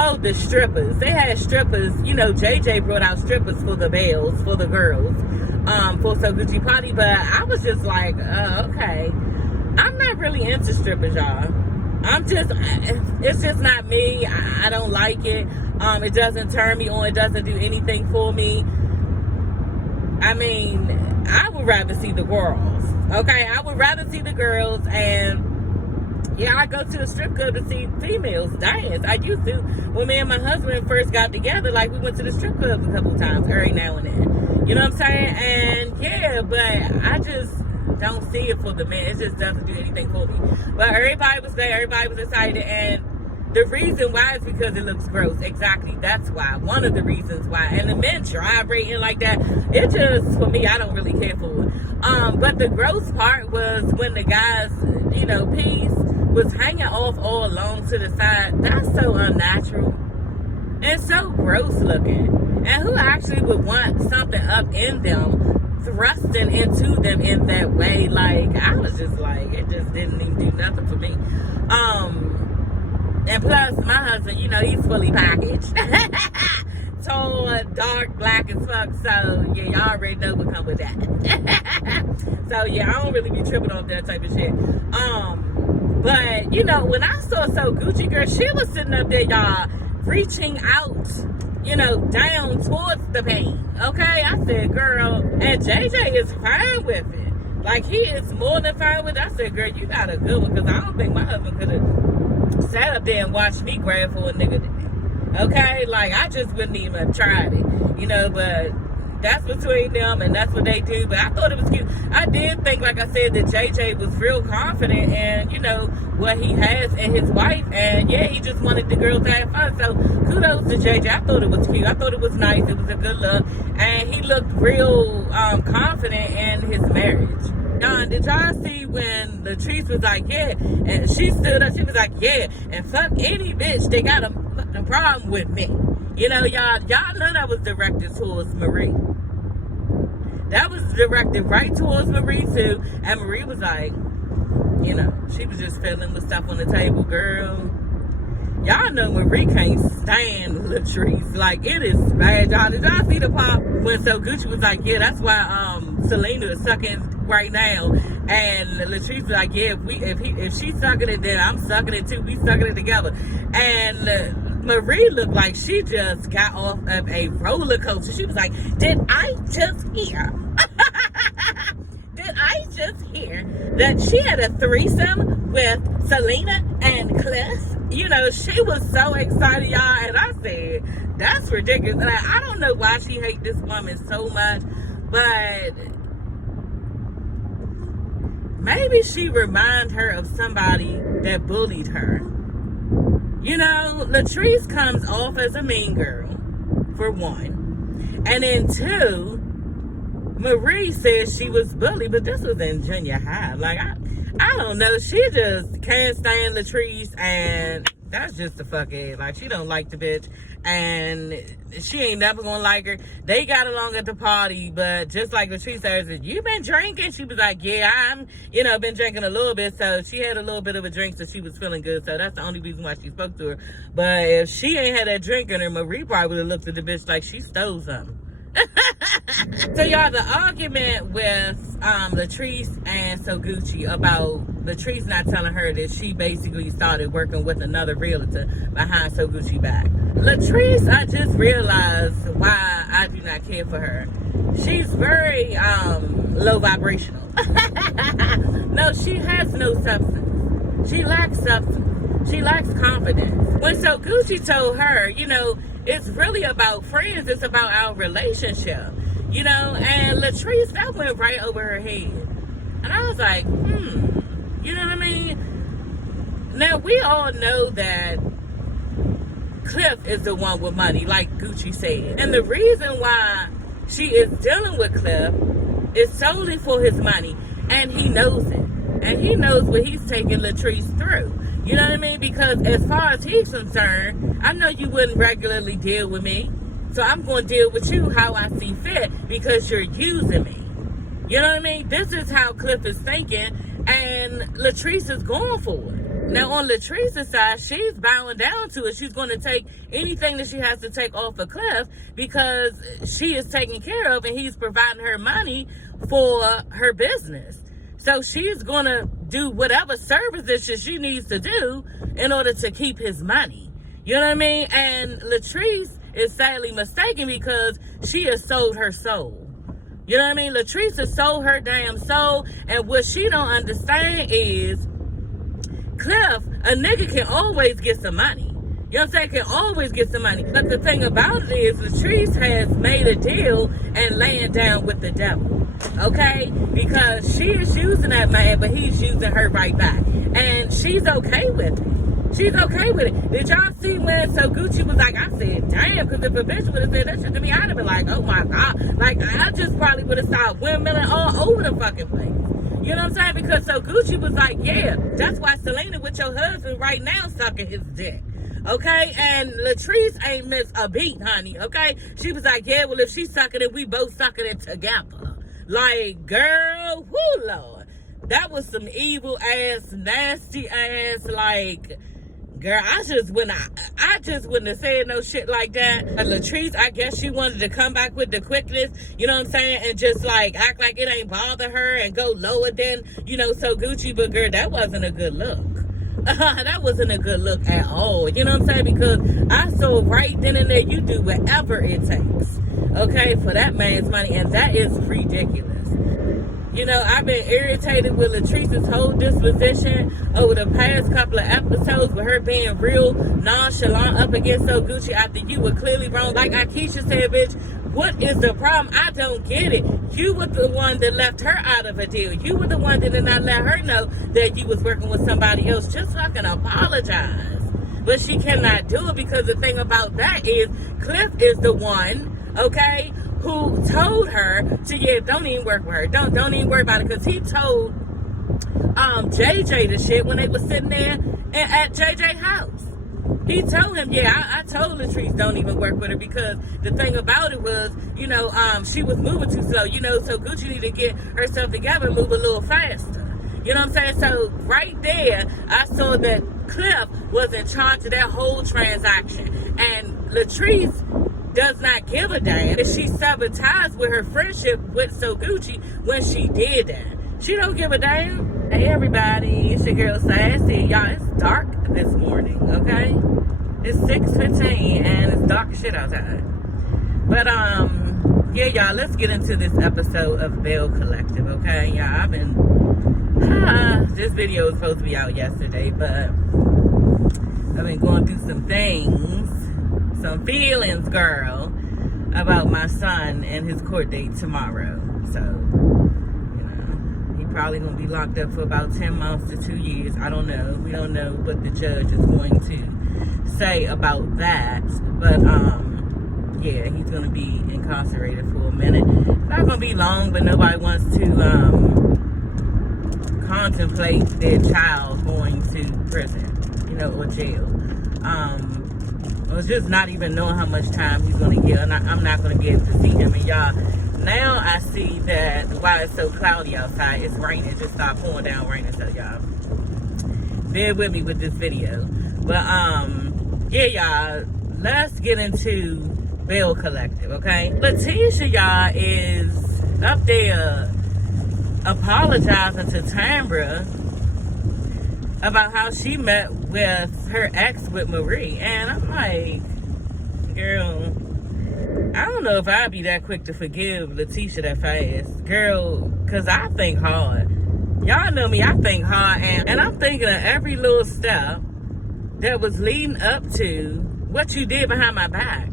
Oh, the strippers. They had strippers. You know, JJ brought out strippers for the Bells, for the girls, for So Gucci party. But I was just like, okay. I'm not really into strippers, y'all. It's just not me. I don't like it. It doesn't turn me on. It doesn't do anything for me. I mean, I would rather see the girls. Okay, I would rather see the girls. And yeah, I go to a strip club to see females dance. I used to. When me and my husband first got together, like, we went to the strip clubs a couple of times, every now and then. You know what I'm saying? And yeah, but I just don't see it for the men. It just doesn't do anything for me. But everybody was there. Everybody was excited. And the reason why is because it looks gross. Exactly. That's why. One of the reasons why. And the men drive rating like that. It just, for me, I don't really care for it. But the gross part was when the guys, you know, piece was hanging off all along to the side. That's so unnatural. And so gross looking. And who actually would want something up in them, thrusting into them in that way? Like, I was just like, it just didn't even do nothing for me. And plus, my husband, you know, he's fully packaged. Tall, dark, black as fuck. So, yeah, y'all already know what come with that. So, yeah, I don't really be tripping off that type of shit. But, you know, when I saw So Gucci, girl, she was sitting up there, y'all, reaching out, you know, down towards the pain. Okay? I said, girl, and JJ is fine with it. Like, he is more than fine with it. I said, girl, you got a good one, because I don't think my husband could have sat up there and watched me grab for a nigga today. Okay? Like, I just wouldn't even have tried it. You know, but that's between them, and that's what they do. But I thought it was cute. I did think, like I said, that JJ was real confident in, you know, what he has in his wife. And yeah, he just wanted the girls to have fun. So kudos to JJ. I thought it was cute. I thought it was nice. It was a good look. And he looked real confident in his marriage. Don, did y'all see when Latrice was like, yeah, and she stood up, she was like, yeah, and fuck any bitch, they got a fucking problem with me. You know, y'all know that was directed towards Marie. That was directed right towards Marie, too. And Marie was like, you know, she was just filling with stuff on the table. Girl, y'all know Marie can't stand Latrice. Like, it is bad, y'all. Did y'all see the pop when So Gucci was like, yeah, that's why Selena is sucking right now. And Latrice was like, yeah, if she's sucking it, then I'm sucking it, too. We sucking it together. And Marie looked like she just got off of a roller coaster. She was like, did I just hear? Did I just hear that she had a threesome with Selena and Cliff? You know, she was so excited, y'all. And I said, that's ridiculous. And I don't know why she hates this woman so much, but maybe she remind her of somebody that bullied her. You know, Latrice comes off as a mean girl, for one. And then two, Marie says she was bullied, but this was in junior high. Like, I don't know. She just can't stand Latrice, and that's just a fuckhead. Like, she don't like the bitch, and she ain't never gonna like her. They got along at the party, but just like Latrice said, you been drinking? She was like, yeah, been drinking a little bit. So she had a little bit of a drink, so she was feeling good. So that's the only reason why she spoke to her. But if she ain't had that drink in her, Marie probably would have looked at the bitch like she stole something. So y'all, the argument with Latrice and So Gucci about Latrice not telling her that she basically started working with another realtor behind So Gucci back. Latrice, I just realized why I do not care for her. She's very low vibrational. No, she has no substance. She lacks substance. She lacks confidence. When So Gucci told her, you know, it's really about friends. It's about our relationship. You know, and Latrice, that went right over her head. And I was like, you know what I mean? Now, we all know that Cliff is the one with money, like Gucci said. And the reason why she is dealing with Cliff is solely for his money. And he knows it. And he knows what he's taking Latrice through. You know what I mean? Because as far as he's concerned, I know you wouldn't regularly deal with me. So I'm going to deal with you how I see fit because you're using me. You know what I mean? This is how Cliff is thinking, and Latrice is going for it. Now, on Latrice's side, she's bowing down to it. She's going to take anything that she has to take off of Cliff because she is taken care of and he's providing her money for her business. So she's going to do whatever services that she needs to do in order to keep his money. You know what I mean? And Latrice is sadly mistaken because she has sold her soul. You know what I mean? Latrice has sold her damn soul. And what she don't understand is Cliff, a nigga can always get some money. You know what I'm saying? Can always get some money. But the thing about it is Latrice has made a deal and laying down with the devil. Okay? Because she is using that man, but he's using her right back. And she's okay with it. She's okay with it. Did y'all see when So Gucci was like, I said, damn, because if a bitch would have said that shit to me, I'd have been like, oh my God. Like, I just probably would have started windmilling all over the fucking place. You know what I'm saying? Because So Gucci was like, yeah, that's why Selena with your husband right now sucking his dick. Okay? And Latrice ain't missed a beat, honey. Okay? She was like, yeah, well, if she's sucking it, we both sucking it together. Like, girl, whoo, Lord. That was some evil ass, nasty ass, like... Girl, I just wouldn't have said no shit like that. And Latrice, I guess she wanted to come back with the quickness, you know what I'm saying? And just like act like it ain't bother her and go lower than, you know, So Gucci. But girl, that wasn't a good look. That wasn't a good look at all. You know what I'm saying? Because I saw right then and there, you do whatever it takes, okay, for that man's money. And that is ridiculous. You know, I've been irritated with Latrice's whole disposition over the past couple of episodes with her being real nonchalant up against So Gucci after you were clearly wrong. Like Akeisha said, bitch, what is the problem? I don't get it. You were the one that left her out of a deal. You were the one that did not let her know that you was working with somebody else. Just fucking apologize. But she cannot do it because the thing about that is Cliff is the one, okay, who told her to, yeah, don't even work with her. Don't even worry about it. Because he told JJ the shit when they was sitting there at JJ house. He told him, yeah, I told Latrice don't even work with her because the thing about it was, you know, she was moving too slow. You know, So Gucci needed to get herself together and move a little faster. You know what I'm saying? So right there, I saw that Cliff was in charge of that whole transaction. And Latrice does not give a damn if she sabotaged with her friendship with So Gucci when she did that. She don't give a damn. Hey everybody, it's your girl Sassy. Y'all, it's dark this morning, okay? It's 6:15 and it's dark as shit outside. But yeah, y'all, let's get into this episode of Belle Collective, okay? Y'all, I've been this video was supposed to be out yesterday, but I've been going through some things. Some feelings, girl, about my son and his court date tomorrow. So, you know, he probably gonna be locked up for about 10 months to 2 years. I don't know. We don't know what the judge is going to say about that. But yeah, he's gonna be incarcerated for a minute. Not gonna be long, but nobody wants to contemplate their child going to prison, you know, or jail. I was just not even knowing how much time he's going to get. And I'm not going to be able to see him. And y'all, now I see that while it's so cloudy outside, it's raining. It just started pouring down raining. So y'all, bear with me with this video. But yeah, y'all, let's get into Belle Collective, okay? Letitia, y'all, is up there apologizing to Tambra about how she met with her ex with Marie. And I'm like, girl, I don't know if I'd be that quick to forgive Letitia that fast. Girl, because I think hard. Y'all know me, I think hard. And I'm thinking of every little step that was leading up to what you did behind my back.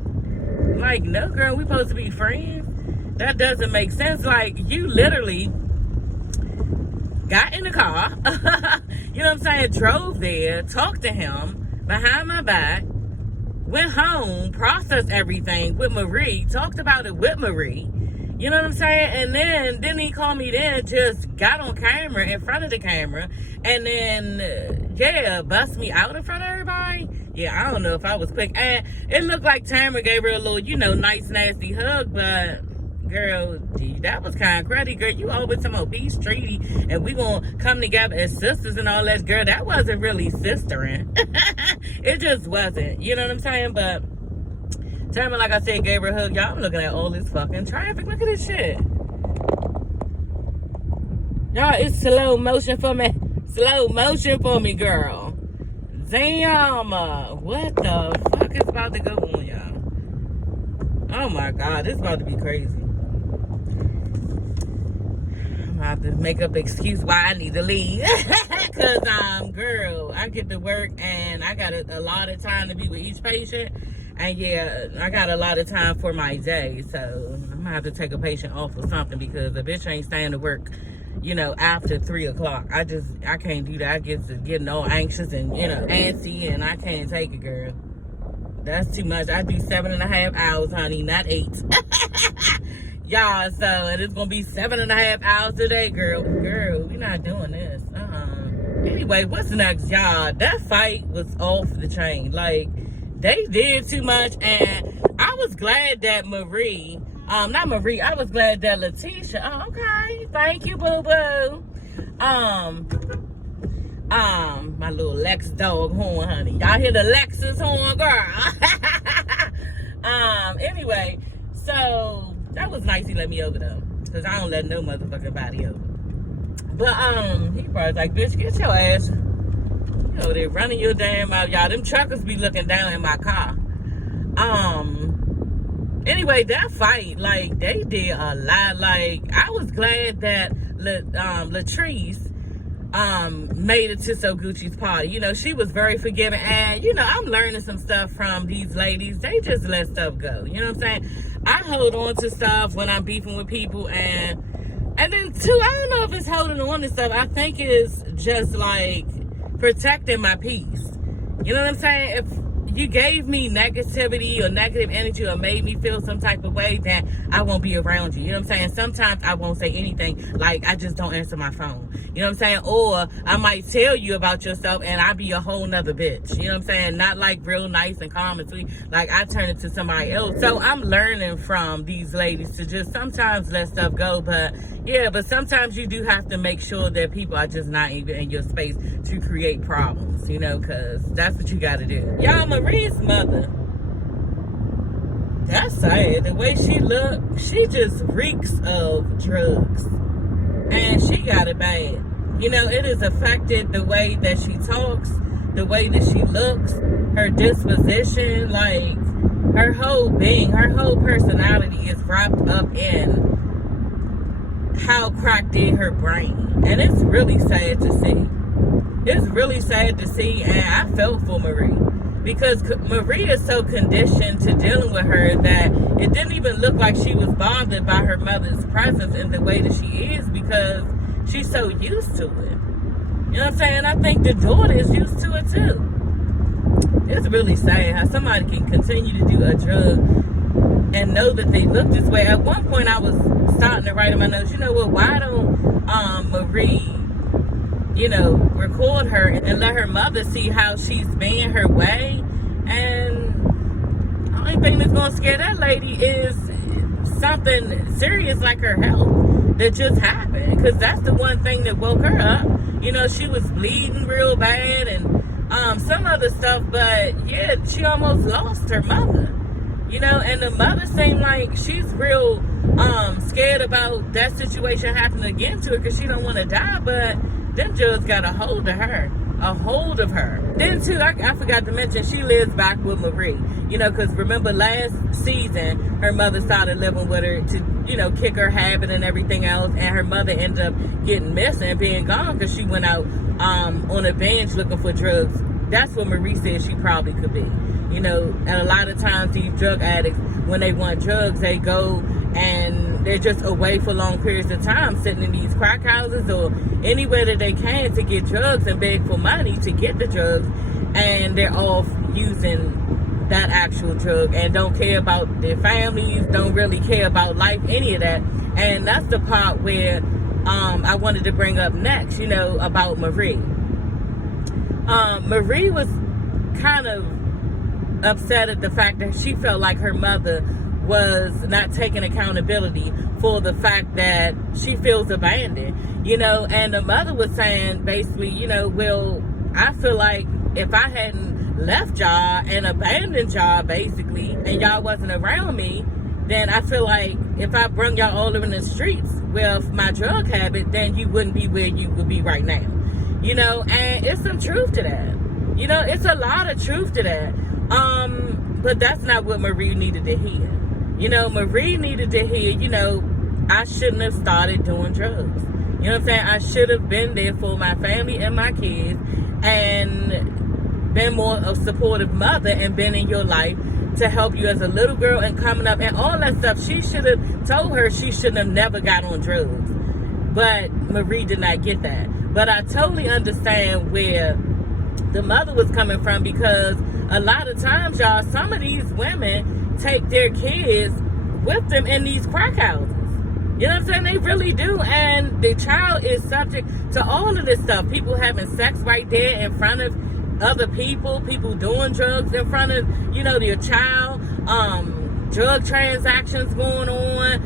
Like, no, girl, we supposed to be friends? That doesn't make sense. Like, you literally got in the car, you know what I'm saying, drove there, talked to him behind my back, went home, processed everything with Marie, talked about it with Marie, you know what I'm saying, and then didn't he call me then, just got on camera, in front of the camera, and then, yeah, bust me out in front of everybody. Yeah, I don't know if I was quick. And it looked like Tamara gave her a little, you know, nice, nasty hug, but girl, that was kind of cruddy, girl. You always talking about peace treaty and we gonna come together as sisters and all that, girl. That wasn't really sistering. It just wasn't. You know what I'm saying? But tell me, like I said, gave her a hug. Y'all, I'm looking at all this fucking traffic. Look at this shit. Y'all, it's slow motion for me. Slow motion for me, girl. Damn. What the fuck is about to go on, y'all? Oh my God, this is about to be crazy. I'm gonna have to make up an excuse why I need to leave. Cause girl, I get to work and I got a lot of time to be with each patient. And yeah, I got a lot of time for my day. So I'm gonna have to take a patient off or something because a bitch ain't staying to work, you know, after 3 o'clock. I can't do that. I get to getting all anxious and, you know, antsy, and I can't take it, girl. That's too much. I do 7.5 hours, honey, not 8. Y'all, so, and it's gonna be 7.5 hours today, girl. Girl, we not doing this. Anyway, what's next, y'all? That fight was off the chain. Like, they did too much, and I was glad that I was glad that Letitia, oh, okay, thank you, boo-boo. My little Lex dog horn, honey. Y'all hear the Lexus horn, girl? Anyway, so that was nice he let me over though, because I don't let no motherfucking body over. But he probably like, bitch, get your ass, you know, they running your damn mouth, y'all. Them truckers be looking down in my car. Anyway, that fight, like, they did a lot. Like, I was glad that Latrice made it to So Gucci's party. You know, she was very forgiving. And, you know, I'm learning some stuff from these ladies. They just let stuff go. You know what I'm saying? I hold on to stuff when I'm beefing with people. And then, too, I don't know if it's holding on to stuff. I think it's just, like, protecting my peace. You know what I'm saying? If you gave me negativity or negative energy or made me feel some type of way, then I won't be around you. You know what I'm saying? Sometimes I won't say anything, like I just don't answer my phone. You know what I'm saying? Or I might tell you about yourself and I be a whole nother bitch. You know what I'm saying? Not like real nice and calm and sweet. Like I turn it to somebody else. So I'm learning from these ladies to just sometimes let stuff go. But yeah, but sometimes you do have to make sure that people are just not even in your space to create problems, you know, because that's what you got to do. Y'all, Marie's mother, that's sad. The way she look, she just reeks of drugs. And she got it bad. You know, it has affected the way that she talks, the way that she looks, her disposition, like her whole being, her whole personality is wrapped up in how crack did her brain. And it's really sad to see. It's really sad to see, and I felt for Marie. Because Marie is so conditioned to dealing with her that it didn't even look like she was bothered by her mother's presence in the way that she is, because she's so used to it. You know what I'm saying? I think the daughter is used to it too. It's really sad how somebody can continue to do a drug and know that they look this way. At one point I was starting to write in my notes, you know what, why don't Marie, you know, record her and let her mother see how she's being her way. And the only thing that's going to scare that lady is something serious like her health that just happened. Because that's the one thing that woke her up. You know, she was bleeding real bad and some other stuff. But yeah, she almost lost her mother. You know, and the mother seemed like she's real scared about that situation happening again to her because she don't want to die. But them drugs got a hold of her. Then too, I forgot to mention, she lives back with Marie. You know, because remember last season, her mother started living with her to, you know, kick her habit and everything else. And her mother ended up getting missing and being gone because she went out on a bench looking for drugs. That's what Marie said she probably could be. You know, and a lot of times these drug addicts, when they want drugs, they go and they're just away for long periods of time, sitting in these crack houses or anywhere that they can to get drugs and beg for money to get the drugs, and they're off using that actual drug and don't care about their families, don't really care about life, any of that. And that's the part where I wanted to bring up next, you know, about Marie. Marie was kind of upset at the fact that she felt like her mother was not taking accountability for the fact that she feels abandoned, and the mother was saying basically, well, I feel like if I hadn't left y'all and abandoned y'all basically, and y'all wasn't around me, then I feel like if I brung y'all all over in the streets with my drug habit, then you wouldn't be where you would be right now. And it's some truth to that. It's a lot of truth to that. But that's not what Marie needed to hear. Marie needed to hear, I shouldn't have started doing drugs. You know what I'm saying? I should have been there for my family and my kids and been more a supportive mother and been in your life to help you as a little girl and coming up and all that stuff. She should have told her she shouldn't have never got on drugs. But Marie did not get that. But I totally understand where the mother was coming from, because a lot of times, y'all, some of these women take their kids with them in these crack houses. You know what I'm saying? They really do. And the child is subject to all of this stuff. People having sex right there in front of other people doing drugs in front of, their child, drug transactions going on,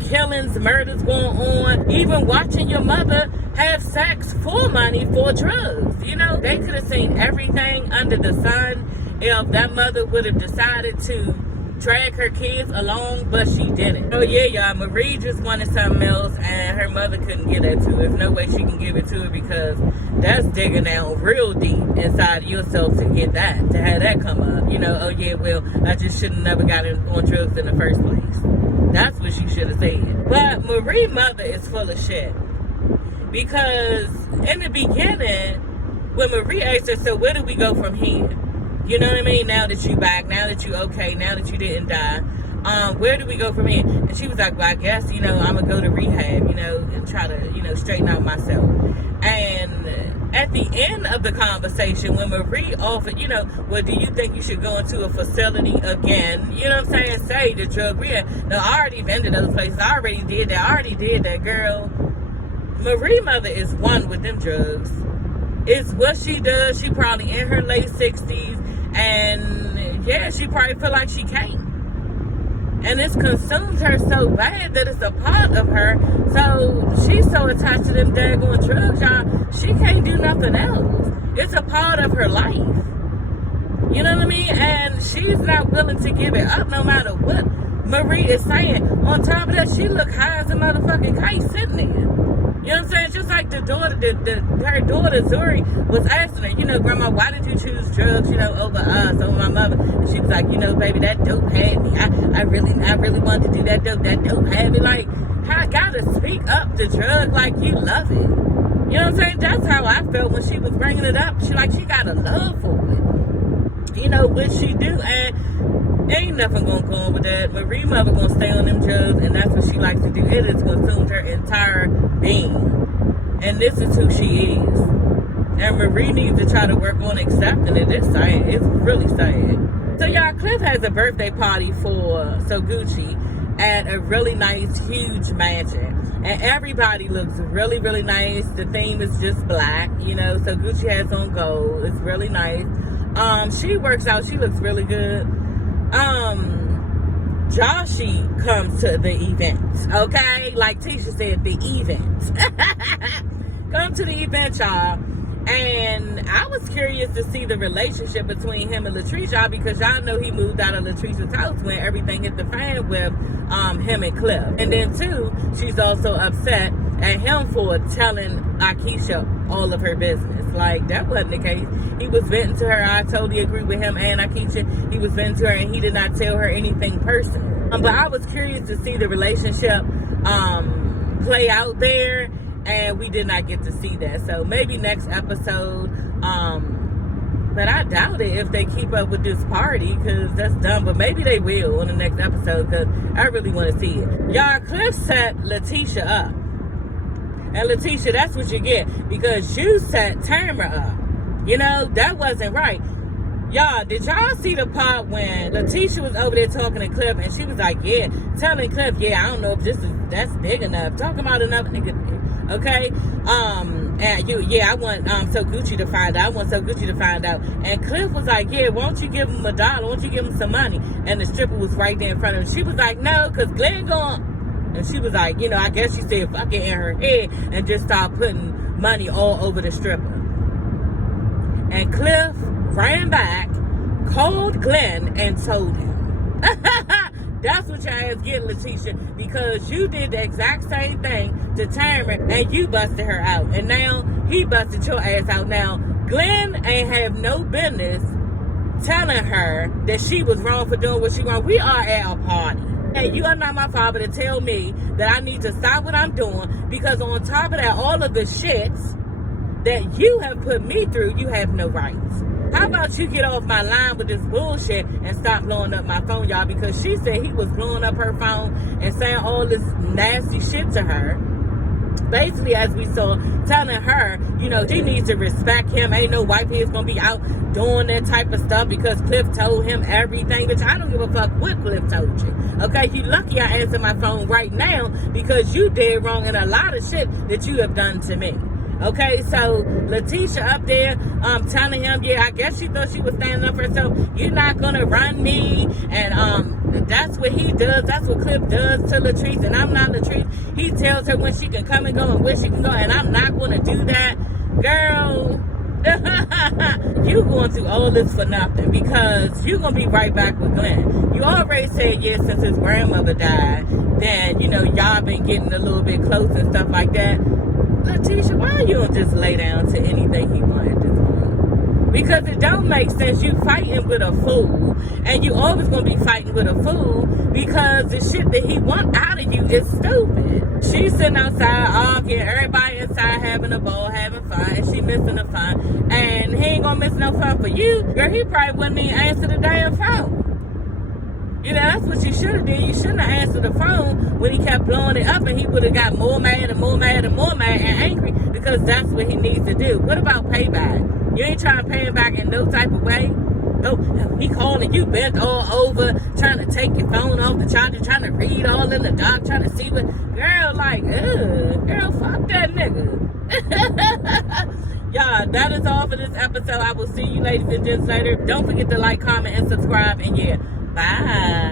killings, murders going on, even watching your mother have sex for money for drugs. They could have seen everything under the sun if that mother would have decided to drag her kids along, but she didn't. Oh yeah, y'all, Marie just wanted something else and her mother couldn't give that to her. There's no way she can give it to her, because that's digging down real deep inside yourself to get that, to have that come up. Oh yeah, well, I just should have never got on drugs in the first place. That's what she should have said. But Marie's mother is full of shit, because in the beginning, when Marie asked her, so where do we go from here? You know what I mean? Now that you back, now that you okay, now that you didn't die, where do we go from here? And she was like, well, I guess, I'm going to go to rehab, and try to, straighten out myself. And at the end of the conversation, when Marie offered, well, do you think you should go into a facility again? You know what I'm saying? Say the drug rehab. No, I already been to those places. I already did that, girl. Marie mother is one with them drugs. It's what she does. She probably in her late 60s. And yeah, she probably feel like she can't. And it's consumed her so bad that it's a part of her. So she's so attached to them daggone drugs, y'all. She can't do nothing else. It's a part of her life. You know what I mean? And she's not willing to give it up no matter what Marie is saying. On top of that, she look high as a motherfucking kite sitting there. You know what I'm saying? Just like the daughter, her daughter Zuri was asking her, Grandma, why did you choose drugs, over us, over my mother? And she was like, baby, that dope had me. I really wanted to do that dope. That dope had me. Like, I gotta speak up to drug like you love it. You know what I'm saying? That's how I felt when she was bringing it up. She got a love for it. What she do, and ain't nothing gonna go on with that. Marie mother gonna stay on them drugs, and that's what she likes to do. It has consumed her entire being, and this is who she is. And Marie needs to try to work on accepting it. It's sad. It's really sad. So y'all, Cliff has a birthday party for Gucci at a really nice, huge mansion, and everybody looks really, really nice. The theme is just black, So Gucci has on gold. It's really nice. She works out. She looks really good. Joshie comes to the event, okay? Like Tisha said, the event. Come to the event, y'all. And I was curious to see the relationship between him and Latrice, y'all, because y'all know he moved out of Latrice's house when everything hit the fan with him and Cliff. And then, too, she's also upset at him for telling Akeisha all of her business. Like, that wasn't the case. He was venting to her. I totally agree with him and Akeisha. He was venting to her, and he did not tell her anything personal. But I was curious to see the relationship play out there, and we did not get to see that. So maybe next episode. But I doubt it if they keep up with this party, because that's dumb. But maybe they will on the next episode, because I really want to see it. Y'all, Cliff set Letitia up. And Letitia, that's what you get, because you set Tamara up. That wasn't right. Y'all, did y'all see the part when Letitia was over there talking to Cliff, and she was like, yeah, telling Cliff, yeah, I don't know if that's big enough. Talking about another nigga. Okay, and I want So Gucci to find out. I want So Gucci to find out. And Cliff was like, yeah, won't you give him $1? Won't you give him some money? And the stripper was right there in front of him. She was like, no, because Glenn going. And she was like, I guess she said fuck it in her head and just started putting money all over the stripper. And Cliff ran back, called Glenn, and told him. That's what your ass get, Letitia, because you did the exact same thing to Tamara and you busted her out. And now he busted your ass out. Now, Glenn ain't have no business telling her that she was wrong for doing what she wrong. We are at a party. And you are not my father to tell me that I need to stop what I'm doing, because on top of that, all of the shits that you have put me through, you have no rights. How about you get off my line with this bullshit and stop blowing up my phone, y'all? Because she said he was blowing up her phone and saying all this nasty shit to her. Basically, as we saw, telling her, she needs to respect him. Ain't no white kids gonna be out doing that type of stuff because Cliff told him everything. Bitch, I don't give a fuck what Cliff told you. Okay, you lucky I answer my phone right now because you did wrong in a lot of shit that you have done to me. Okay, so Letitia up there telling him, I guess she thought she was standing up for herself. You're not going to run me. And that's what he does. That's what Cliff does to Latrice. And I'm not Latrice. He tells her when she can come and go and where she can go. And I'm not going to do that. Girl, you going through all this for nothing because you're going to be right back with Glenn. You already said yes since his grandmother died. Then, y'all been getting a little bit close and stuff like that. Letitia, why you don't just lay down to anything he wanted to do? Because it don't make sense. You fighting with a fool, and you always gonna be fighting with a fool because the shit that he want out of you is stupid. She's sitting outside arguing, everybody inside having a ball, having fun, and she missing the fun, and he ain't gonna miss no fun for you. Girl, he probably wouldn't even answer the damn phone. That's what you should have did. You shouldn't have answered the phone when he kept blowing it up, and he would have got more mad and more mad and more mad and angry because that's what he needs to do. What about payback? You ain't trying to pay him back in no type of way. No, he calling you bent all over, trying to take your phone off the charger, trying to read all in the dark, trying to see what. Girl, girl, fuck that nigga. Y'all, that is all for this episode. I will see you ladies and gents later. Don't forget to like, comment, and subscribe. And bye.